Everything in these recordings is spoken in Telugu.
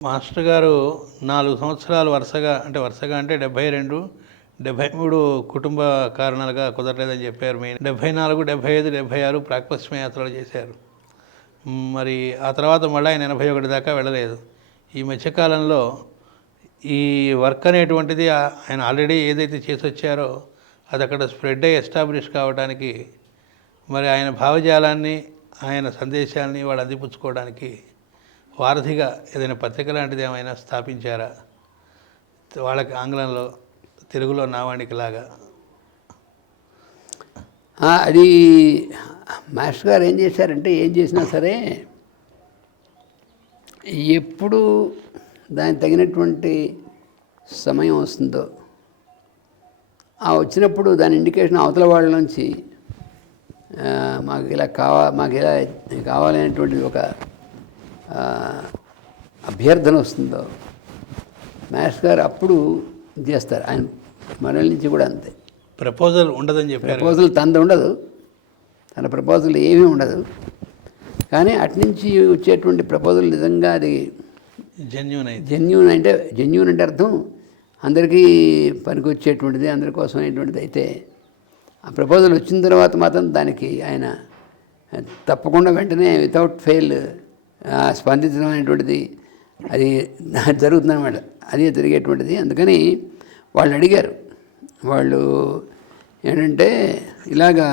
మాస్టర్ గారు 4 సంవత్సరాలు వరుసగా అంటే 72, 73 కుటుంబ కారణాలుగా కుదరలేదని చెప్పారు. మెయిన్ 74, 75, 76 ప్రాక్పశ్చిమ యాత్రలు చేశారు. మరి ఆ తర్వాత మళ్ళీ ఆయన 81 దాకా వెళ్ళలేదు. ఈ మధ్యకాలంలో ఈ వర్క్ అనేటువంటిది ఆయన ఆల్రెడీ ఏదైతే చేసి వచ్చారో అది అక్కడ స్ప్రెడ్ అయ్యి ఎస్టాబ్లిష్ కావడానికి, మరి ఆయన భావజాలాన్ని, ఆయన సందేశాలని వాళ్ళు అందిపుచ్చుకోవడానికి వారధిగా ఏదైనా పత్రిక లాంటిది ఏమైనా స్థాపించారా? వాళ్ళకి ఆంగ్లంలో, తెలుగులో నావాణికలాగా. అది మాస్టర్ గారు ఏం చేశారంటే, ఏం చేసినా సరే ఎప్పుడు దానికి తగినటువంటి సమయం వస్తుందో ఆ వచ్చినప్పుడు దాని ఇండికేషన్ అవతల వాళ్ళ నుంచి మాకు ఇలా కావాలనేటువంటిది ఒక అభ్యర్థన వస్తుందో మాస్టర్ గారు అప్పుడు చేస్తారు. ఆయన మనల నుంచి కూడా అంతే. ప్రపోజల్ ఉండదని చెప్పారు. ప్రపోజల్ తనది ఉండదు, తన ప్రపోజల్ ఏమీ ఉండదు. కానీ అట్నుంచి వచ్చేటువంటి ప్రపోజల్ నిజంగా అది జెన్యూన్ అంటే అర్థం అందరికీ పనికి వచ్చేటువంటిది, అందరి కోసం అనేటువంటిది. అయితే ఆ ప్రపోజల్ వచ్చిన తర్వాత మాత్రం దానికి ఆయన తప్పకుండా వెంటనే వితౌట్ ఫెయిల్ స్పందించడం అనేటువంటిది అది జరుగుతుందన్నమాట. అదే జరిగేటువంటిది. అందుకని వాళ్ళు అడిగారు, వాళ్ళు ఏంటంటే ఇలాగా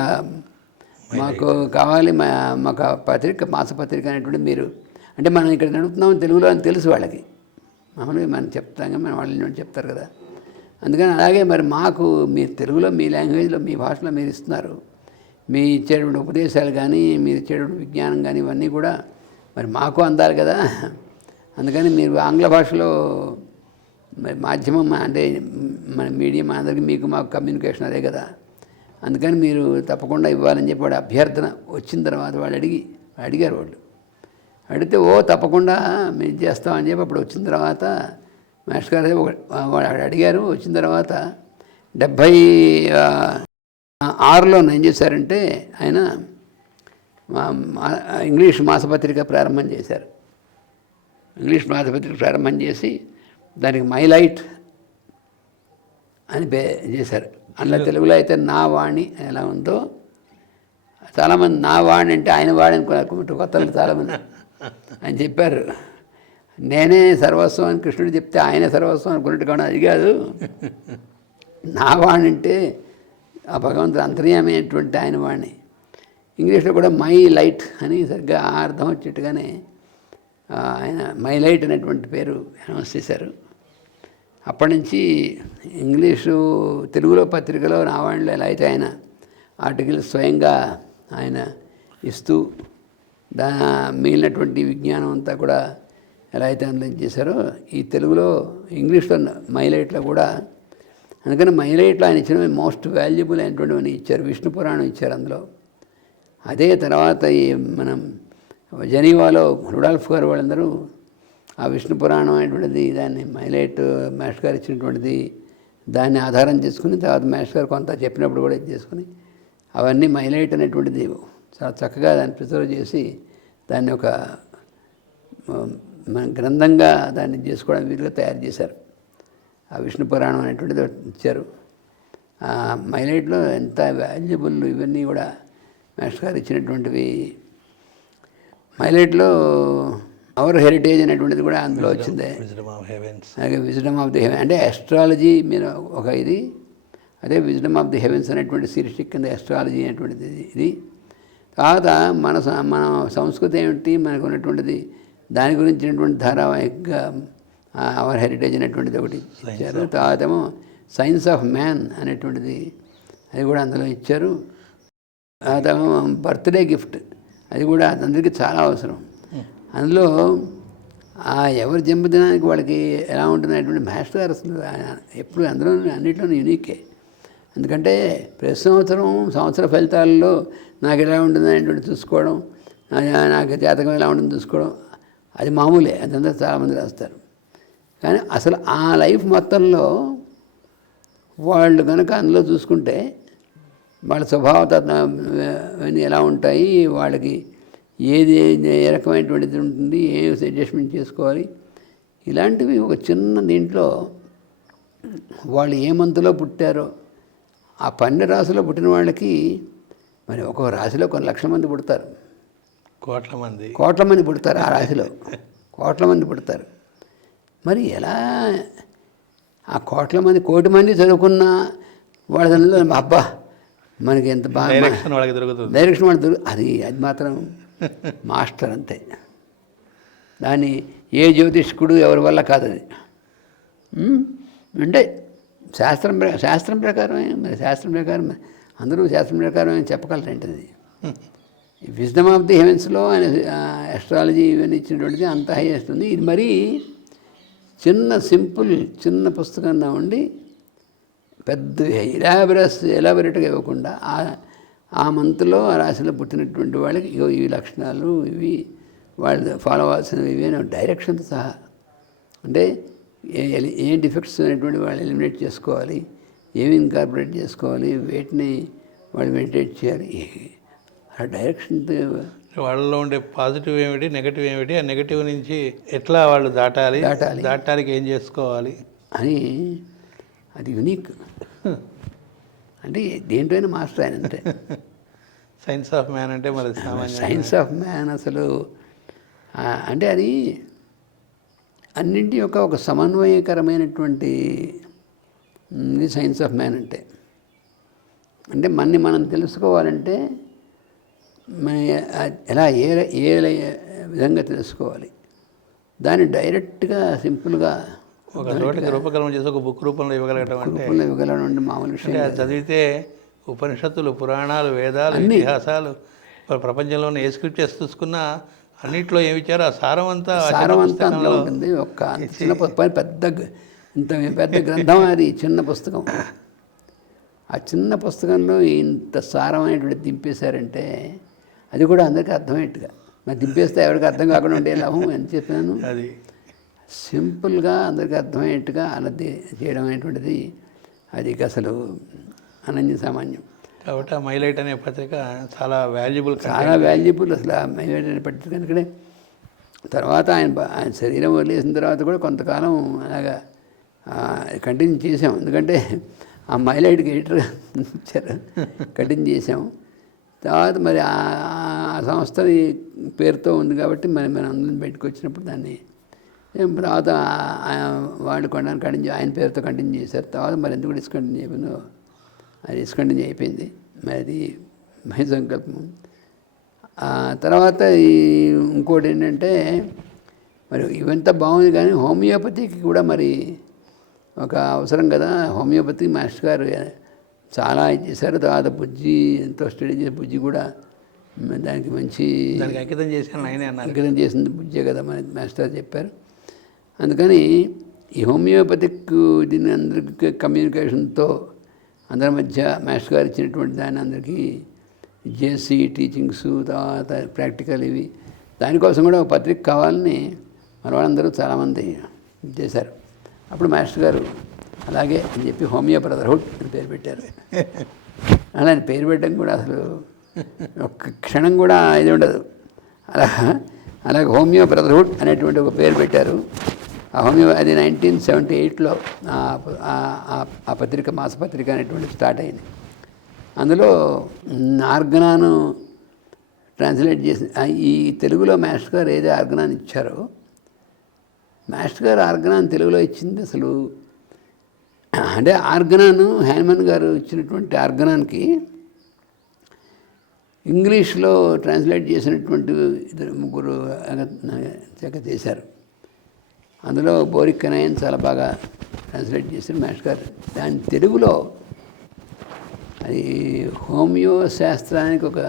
మాకు కావాలి, మాకు పత్రిక, మాసపత్రిక అనేటువంటి మీరు అంటే మనం ఇక్కడ నడుపుతున్నాం తెలుగులో అని తెలుసు వాళ్ళకి. మామూలుగా మనం చెప్తాం కానీ మన వాళ్ళు చెప్తారు కదా. అందుకని అలాగే మరి మాకు మీరు తెలుగులో, మీ లాంగ్వేజ్లో, మీ భాషలో మీరు ఇస్తున్నారు, మీ ఇచ్చేటువంటి ఉపదేశాలు కానీ, మీరు ఇచ్చేటువంటి విజ్ఞానం కానీ ఇవన్నీ కూడా మరి మాకు అందాలి కదా. అందుకని మీరు ఆంగ్ల భాషలో మరి మాధ్యమం అంటే మన మీడియం అందరికీ మీకు మాకు కమ్యూనికేషన్ అదే కదా. అందుకని మీరు తప్పకుండా ఇవ్వాలని చెప్పి వాడు అభ్యర్థన వచ్చిన తర్వాత వాళ్ళు అడిగారు. వాళ్ళు అడిగితే తప్పకుండా మేము చేస్తామని చెప్పి అప్పుడు వచ్చిన తర్వాత మాస్టర్ గారు వాడు అడిగారు. వచ్చిన తర్వాత 76లో ఏం చేశారంటే ఆయన ఇంగ్లీష్ మాసపత్రిక ప్రారంభం చేశారు. ఇంగ్లీష్ మాసపత్రిక ప్రారంభం చేసి దానికి మై లైట్ అని చేశారు. అందులో తెలుగులో అయితే నా వాణి ఎలా ఉందో, చాలామంది నా వాణి అంటే ఆయన వాణి అనుకున్నారు కొత్తలు చాలామంది. ఆయన చెప్పారు నేనే సర్వస్వం అని కృష్ణుడు చెప్తే ఆయన సర్వస్వం అనుకున్నట్టు కాదు, అది కాదు. నా వాణి అంటే ఆ భగవంతుడు అంతర్యామైనటువంటి ఆయన వాణి. ఇంగ్లీష్లో కూడా మై లైట్ అని సరిగ్గా అర్థం వచ్చేట్టుగానే ఆయన మై లైట్ అనేటువంటి పేరు అనౌన్స్ చేశారు. అప్పటి నుంచి ఇంగ్లీషు, తెలుగులో పత్రికలో నావాణిలో ఎలా అయితే ఆయన ఆర్టికల్ స్వయంగా ఆయన ఇస్తూ మిగిలినటువంటి విజ్ఞానం అంతా కూడా ఎలా అయితే అందించేశారో ఈ తెలుగులో, ఇంగ్లీష్లో మైలైట్లో కూడా. అందుకని మైలైట్లో ఆయన ఇచ్చిన మోస్ట్ వాల్యుబుల్ అయినటువంటివన్నీ ఇచ్చారు. విష్ణు పురాణం ఇచ్చారు అందులో. అదే తర్వాత ఈ మనం జెనీవాలో రుడాల్ఫ్ గారు వాళ్ళందరూ ఆ విష్ణు పురాణం అనేటువంటిది దాన్ని మైలైట్ మాస్టర్ గారు ఇచ్చినటువంటిది దాన్ని ఆధారం చేసుకుని తర్వాత మాస్టర్ గారు కొంత చెప్పినప్పుడు కూడా ఇది చేసుకుని అవన్నీ మైలైట్ అనేటువంటిది చాలా చక్కగా దాన్ని ప్రిజర్వ్ చేసి దాన్ని ఒక మన గ్రంథంగా దాన్ని చేసుకోవడానికి వీలుగా తయారు చేశారు. ఆ విష్ణు పురాణం అనేటువంటిది ఇచ్చారు. ఆ మైలైట్లో ఎంత వాల్యుబుల్ ఇవన్నీ కూడా మాస్టర్ గారు ఇచ్చినటువంటివి. మైలైట్లో అవర్ హెరిటేజ్ అనేటువంటిది కూడా అందులో వచ్చిందే. అలాగే విజ్డమ్ ఆఫ్ ది హెవెన్స్ అంటే ఆస్ట్రాలజీ మీద ఒక ఇది, అదే విజ్డమ్ ఆఫ్ ది హెవెన్స్ అనేటువంటి శీర్షిక కింద ఆస్ట్రాలజీ అనేటువంటిది ఇది. తర్వాత మన సంస్కృతి ఏమిటి, మనకు ఉన్నటువంటిది దాని గురించినటువంటి ధారావాహికగా అవర్ హెరిటేజ్ అనేటువంటిది ఒకటి ఇచ్చారు. తర్వాత ఏమో సైన్స్ ఆఫ్ మ్యాన్ అనేటువంటిది అది కూడా అందులో ఇచ్చారు. తర్వాత బర్త్డే గిఫ్ట్ అది కూడా అందరికీ చాలా అవసరం. అందులో ఎవరి జన్మదినానికి వాళ్ళకి ఎలా ఉంటుందనేటువంటి మాస్టర్ గారు అసలు ఎప్పుడు అందులో అన్నింటిలోనూ యూనికే. ఎందుకంటే ప్రతి సంవత్సర ఫలితాల్లో నాకు ఎలా ఉంటుంది అనేటువంటి చూసుకోవడం, నాకు జాతకం ఎలా ఉంటుంది చూసుకోవడం అది మామూలే, అదంతా చాలామంది రాస్తారు. కానీ అసలు ఆ లైఫ్ మొత్తంలో వాళ్ళు కనుక అందులో చూసుకుంటే వాళ్ళ స్వభావతత్వం ఎలా ఉంటాయి, వాళ్ళకి ఏది ఏ రకమైనటువంటిది ఉంటుంది, ఏం అడ్జస్ట్మెంట్ చేసుకోవాలి, ఇలాంటివి ఒక చిన్న దీంట్లో వాళ్ళు ఏ మంత్లో పుట్టారో ఆ 12 రాశిలో పుట్టిన వాళ్ళకి మరి ఒక్కొక్క రాశిలో కొన్ని లక్షల మంది పుడతారు, కోట్ల మంది పుడతారు. ఆ రాశిలో కోట్ల మంది పుడతారు. మరి ఎలా ఆ కోటి మంది చదువుకున్నా వాళ్ళ దానిలో అబ్బా మనకి ఎంత బాగా డైరెక్షన్ వాళ్ళకి దొరుకుతుంది. అది మాత్రం మాస్టర్ అంతే. దాన్ని ఏ జ్యోతిష్కుడు ఎవరి వల్ల కాదు. అది అంటే శాస్త్రం ప్రకారమే. మరి శాస్త్రం ప్రకారం అందరూ శాస్త్రం ప్రకారం చెప్పగలరంటే అది విజ్డమ్ ఆఫ్ ది హెవెన్స్లో ఆయన అస్ట్రాలజీ ఇవన్నీ ఇచ్చినటువంటిది అంత హైయెస్ట్ ఉంది. ఇది మరీ చిన్న పుస్తకంగా ఉండి పెద్ద ఎలాబరేట్గా ఇవ్వకుండా ఆ మంత్లో ఆ రాశిలో పుట్టినటువంటి వాళ్ళకి ఈ లక్షణాలు ఇవి వాళ్ళు ఫాలో అవ్వాల్సినవి ఇవి అని డైరెక్షన్తో సహా, అంటే ఏ డిఫెక్ట్స్ అనేటువంటి వాళ్ళు ఎలిమినేట్ చేసుకోవాలి, ఏమి ఇన్కార్పొరేట్ చేసుకోవాలి, వేటిని వాళ్ళు మెడిటేట్ చేయాలి, ఆ డైరెక్షన్తో వాళ్ళలో ఉండే పాజిటివ్ ఏమిటి, నెగటివ్ ఏమిటి, ఆ నెగటివ్ నుంచి ఎట్లా వాళ్ళు దాటానికి ఏం చేసుకోవాలి అని అది యునిక్. అంటే దేంట్లోనే మాస్టర్ ఆయన అంతే. సైన్స్ ఆఫ్ మ్యాన్ అంటే మరి సైన్స్ ఆఫ్ మ్యాన్ అసలు అంటే అది అన్నింటి యొక్క ఒక సమన్వయకరమైనటువంటి సైన్స్ ఆఫ్ మ్యాన్ అంటే మనం తెలుసుకోవాలంటే ఎలా ఏ విధంగా తెలుసుకోవాలి, దాన్ని డైరెక్ట్గా సింపుల్గా ఒక చోటకి రూపకల్పన చేసి ఒక బుక్ రూపంలో ఇవ్వగలగడం అంటే మామూలు విషయం. చదివితే ఉపనిషత్తులు, పురాణాలు, వేదాలు, ఇతిహాసాలు, ప్రపంచంలో ఏ స్క్రిప్చర్స్ చూసుకున్నా అన్నింటిలో ఏమి ఇచ్చారో ఆ సారం అంతా అందులో ఉంటుంది. ఒక్క చిన్న పెద్ద గ్రంథం అది చిన్న పుస్తకం. ఆ చిన్న పుస్తకంలో ఇంత సారమైనటువంటి దింపేశారంటే అది కూడా అందరికీ అర్థమయ్యేట్టుగా. మరి దింపేస్తే ఎవరికి అర్థం కాకుండా ఉండే లాభం ఎంత చెప్పాను. అది సింపుల్గా అందరికీ అర్థమయ్యేట్టుగా అలా చేయడం అనేటువంటిది అది అసలు అనన్య సామాన్యం. కాబట్టి ఆ మైలైట్ అనే పత్రిక చాలా వాల్యుబుల్ అసలు ఆ మైలైట్ అనే పత్రిక. ఎందుకంటే తర్వాత ఆయన శరీరం వదిలేసిన తర్వాత కూడా కొంతకాలం అలాగా కంటిన్యూ చేసాం. ఎందుకంటే ఆ మైలైట్కి ఎడిటర్ ఇచ్చారు, కంటిన్యూ చేసాం. తర్వాత మరి ఆ సంస్థ పేరుతో ఉంది కాబట్టి మనం అందరం బయటకు వచ్చినప్పుడు దాన్ని తర్వాత వాళ్ళు కొనడానికి కంటిన్యూ ఆయన పేరుతో కంటిన్యూ చేశారు. తర్వాత మరి ఎందుకు డిస్కంటిన్యూ అయిపోయిందో అది డిస్కంటిన్యూ అయిపోయింది. మరి అది మహి సంకల్పం. తర్వాత ఇంకోటి ఏంటంటే మరి ఇవంతా బాగుంది కానీ హోమియోపతికి కూడా మరి ఒక అవసరం కదా. హోమియోపతి మాస్టర్ గారు చాలా చేశారు. తర్వాత బుజ్జి ఎంతో స్టడీ చేసి బుజ్జి కూడా దానికి మంచి అంకితం చేసింది బుజ్జే కదా మన మాస్టర్ చెప్పారు. అందుకని ఈ హోమియోపతిక్ దీన్ని అందరికీ కమ్యూనికేషన్తో అందరి మధ్య మాస్టర్ గారు ఇచ్చినటువంటి దాన్ని అందరికీ జేసీ టీచింగ్స్, తర్వాత ప్రాక్టికల్ ఇవి దానికోసం కూడా ఒక పత్రిక కావాలని మన వాళ్ళందరూ చాలామంది చేశారు. అప్పుడు మాస్టర్ గారు అలాగే అని చెప్పి హోమియో బ్రదర్హుడ్ అని పేరు పెట్టారు. అలాంటి పేరు పెట్టడం కూడా అసలు ఒక్క క్షణం కూడా ఇది ఉండదు. అలాగే హోమియో బ్రదర్హుడ్ అనేటువంటి ఒక పేరు పెట్టారు. ఆ హోమియో అది 1978లో ఆ పత్రిక మాసపత్రిక అనేటువంటి స్టార్ట్ అయింది. అందులో ఆర్గనాను ట్రాన్స్లేట్ చేసి ఈ తెలుగులో మాస్టర్ గారు ఏదో ఆర్గనాన్ ఇచ్చారో మాస్టర్ గారు ఆర్గనాన్ తెలుగులో ఇచ్చింది అసలు అంటే ఆర్గనాను హ్యాన్మన్ గారు ఇచ్చినటువంటి ఆర్గనాన్కి ఇంగ్లీష్లో ట్రాన్స్లేట్ చేసినటువంటి ముగ్గురు చేశారు. అందులో బోరిక్ కనయన్ చాలా బాగా ట్రాన్స్లేట్ చేశారు మాస్టర్ గారు. దాని తెలుగులో అది హోమియో శాస్త్రానికి ఒక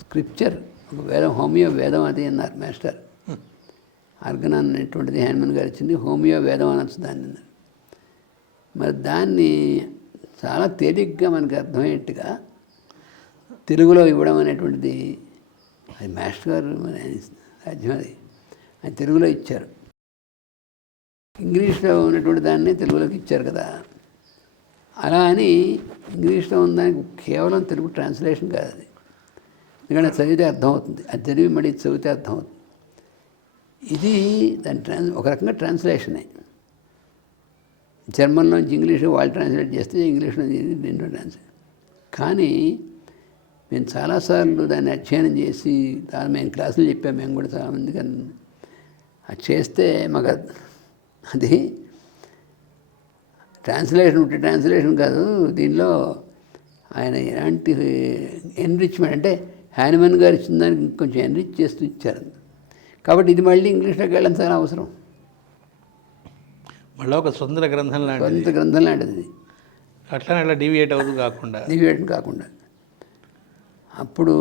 స్క్రిప్చర్, ఒక వేదం, హోమియో వేదం అది అన్నారు మాస్టర్. ఆర్గనాన్ అనేటువంటిది హ్యాన్మన్ గారు ఇచ్చింది, హోమియో వేదం అనొచ్చు దాన్ని అన్నారు. మరి దాన్ని చాలా తేలిగ్గా మనకు అర్థమయ్యేట్టుగా తెలుగులో ఇవ్వడం అనేటువంటిది అది మాస్టర్ గారు మరి సాధ్యం. అది ఆయన తెలుగులో ఇచ్చారు. ఇంగ్లీష్లో ఉన్నటువంటి దాన్ని తెలుగులోకి ఇచ్చారు కదా. అలా అని ఇంగ్లీష్లో ఉన్నదానికి కేవలం తెలుగు ట్రాన్స్లేషన్ కాదు అది. ఎందుకంటే చదివితే అర్థమవుతుంది, అది చదివి మళ్ళీ చదివితే అర్థమవుతుంది. ఇది దాని ఒక రకంగా ట్రాన్స్లేషనే. జర్మన్లోంచి ఇంగ్లీషు వాళ్ళు ట్రాన్స్లేట్ చేస్తే ఇంగ్లీష్లో దీంట్లో ట్రాన్స్లేట్. కానీ మేము చాలాసార్లు దాన్ని అధ్యయనం చేసి దాని మేము క్లాసులు చెప్పాము, మేము కూడా చాలామంది. కానీ అది చేస్తే మాకు అది ట్రాన్స్లేషన్ ఉంటే ట్రాన్స్లేషన్ కాదు, దీనిలో ఆయన ఎలాంటి ఎన్రిచ్మెంట్ అంటే హ్యానిమన్ గారు ఇచ్చిన దానికి కొంచెం ఎన్రిచ్ చేస్తూ ఇచ్చారు. కాబట్టి ఇది మళ్ళీ ఇంగ్లీష్లోకి వెళ్ళడం చాలా అవసరం. మళ్ళీ ఒక సొంత గ్రంథం లాంటిది, సొంత గ్రంథం లాంటిది. అట్లా అట్లా డివియేట్ అవుతుంది కాకుండా అప్పుడు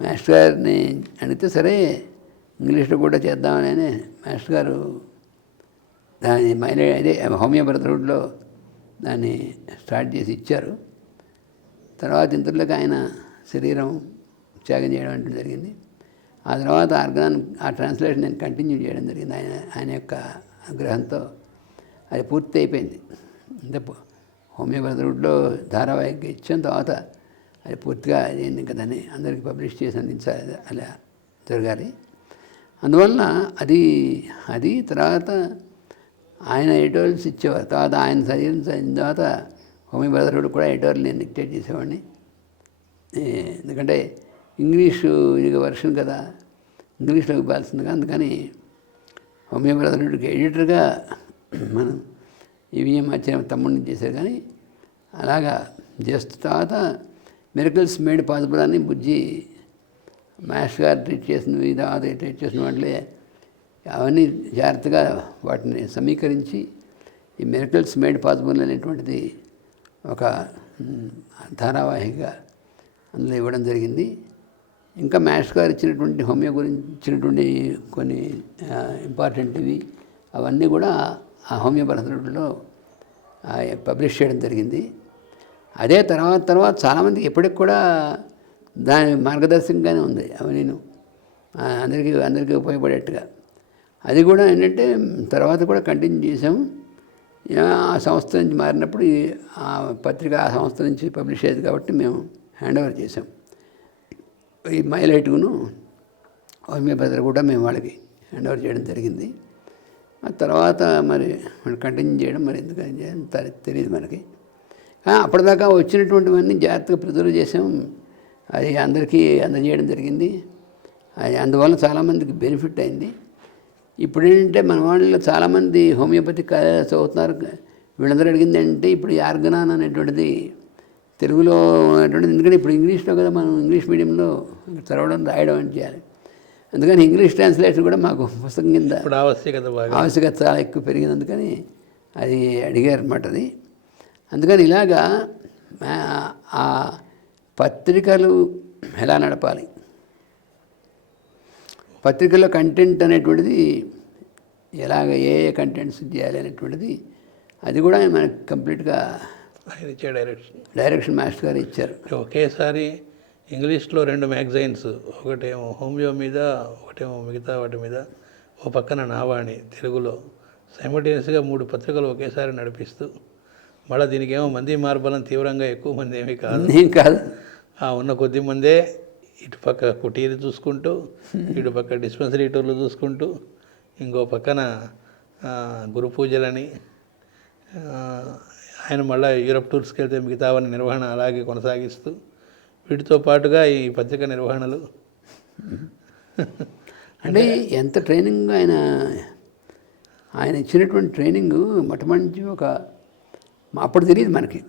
మాస్టర్ గారిని అడిగితే సరే ఇంగ్లీష్లో కూడా చేద్దామని మాస్టర్ గారు దాన్ని అదే హోమియో బ్రదర్హుడ్లో దాన్ని స్టార్ట్ చేసి ఇచ్చారు. తర్వాత ఇంతలోకి ఆయన శరీరం త్యాగం చేయడం అంటే జరిగింది. ఆ తర్వాత ఆ ట్రాన్స్లేషన్ నేను కంటిన్యూ చేయడం జరిగింది. ఆయన యొక్క ఆగ్రహంతో అది పూర్తి అయిపోయింది. అంటే హోమియో బ్రదర్హుడ్లో ధారావాహికగా ఇచ్చిన తర్వాత అది పూర్తిగా అయింది కదా అని అందరికీ పబ్లిష్ చేసి అందించాలి, అలా జరగాలి. అందువలన అది తర్వాత ఆయన ఎడిటోరియల్స్ ఇచ్చేవారు. తర్వాత ఆయన చదివిన తర్వాత హోమియో బ్రదర్హుడ్ కూడా ఎడిటోరియల్ నేను డిక్టేట్ చేసేవాడిని. ఎందుకంటే ఇంగ్లీషు ఇది వర్షన్ కదా, ఇంగ్లీష్లో ఇవ్వాల్సిందిగా. అందుకని హోమియో బ్రదర్హుడ్కి ఎడిటర్గా మనం ఈవీఎం ఆచార్య తమ్ముడిని చేశారు. కానీ అలాగా చేస్తూ తర్వాత మిరకల్స్ మేడ్ పాసిబుల్ అని బుజ్జి మాస్టర్ గారు ట్రీట్ చేసినవి, తర్వాత ట్రీట్ చేసిన వాటిలే అవన్నీ జాగ్రత్తగా వాటిని సమీకరించి ఈ మిరకల్స్ మేడ్ పాసిబుల్ అనేటువంటిది ఒక ధారావాహికగా అందులో ఇవ్వడం జరిగింది. ఇంకా మాస్టర్ గారు ఇచ్చినటువంటి హోమియో గురించి ఇచ్చినటువంటి కొన్ని ఇంపార్టెంట్వి అవన్నీ కూడా ఆ హోమియో బ్రదర్హుడ్లో పబ్లిష్ చేయడం జరిగింది. అదే తర్వాత చాలామందికి ఎప్పటికి కూడా దాని మార్గదర్శకంగానే ఉంది. అవి నేను అందరికీ ఉపయోగపడేట్టుగా అది కూడా ఏంటంటే తర్వాత కూడా కంటిన్యూ చేసాము. ఆ సంస్థ నుంచి మారినప్పుడు ఆ పత్రిక ఆ సంస్థ నుంచి పబ్లిష్ అయ్యేది కాబట్టి మేము హ్యాండ్ ఓవర్ చేసాం. ఈ మైలైట్ను హోమియో బ్రదర్ కూడా మేము వాళ్ళకి హ్యాండ్ ఓవర్ చేయడం జరిగింది. ఆ తర్వాత మరి కంటిన్యూ చేయడం మరి ఎందుకని తెలియదు మనకి. అప్పటిదాకా వచ్చినటువంటివన్నీ జాగ్రత్తగా ప్రిజర్వ్ చేసాం. అది అందరికీ అందజేయడం జరిగింది. అది అందువల్ల చాలామందికి బెనిఫిట్ అయింది. ఇప్పుడు ఏంటంటే మన వాళ్ళలో చాలామంది హోమియోపతిక్ చదువుతున్నారు. వీళ్ళందరూ అడిగింది అంటే ఇప్పుడు ఈ ఆర్గనాన్ అనేటువంటిది తెలుగులో ఉన్నటువంటిది. ఎందుకంటే ఇప్పుడు ఇంగ్లీష్లో కదా, మనం ఇంగ్లీష్ మీడియంలో చదవడం రాయడం అని చేయాలి. అందుకని ఇంగ్లీష్ ట్రాన్స్లేషన్ కూడా మాకు పుస్తకం కింద ఆవశ్యకత చాలా ఎక్కువ పెరిగింది. అందుకని అది అడిగారు అన్నమాట. అది అందుకని ఇలాగా ఆ పత్రికలు ఎలా నడపాలి, పత్రికల్లో కంటెంట్ అనేటువంటిది ఎలాగ ఏ కంటెంట్స్ చేయాలి అనేటువంటిది అది కూడా మనకు కంప్లీట్గా డైరెక్షన్ మాస్టర్ గారు ఇచ్చారు. ఒకేసారి ఇంగ్లీష్లో 2 మ్యాగజైన్స్, ఒకటేమో హోమియో మీద, ఒకటేమో మిగతా వాటి మీద, ఓ పక్కన నావాణి తెలుగులో సైమల్టేనియస్గా 3 పత్రికలు ఒకేసారి నడిపిస్తూ, మళ్ళీ దీనికి ఏమో మంది మార్బలం తీవ్రంగా ఎక్కువ మంది ఏమీ కాదు. ఉన్న కొద్ది మందే ఇటుపక్క కుటీరు చూసుకుంటూ, ఇటుపక్క డిస్పెన్సరీ టూర్లు చూసుకుంటూ, ఇంకో పక్కన గురు పూజలని, ఆయన మళ్ళీ యూరప్ టూర్స్కి వెళ్తే మిగతావన్నీ నిర్వహణ అలాగే కొనసాగిస్తూ, వీటితో పాటుగా ఈ పత్రిక నిర్వహణలు. అంటే ఎంత ట్రైనింగ్ ఆయన ఇచ్చినటువంటి ట్రైనింగ్ మొట్టమొదటి నుంచి అప్పుడు తెలియదు మనకి.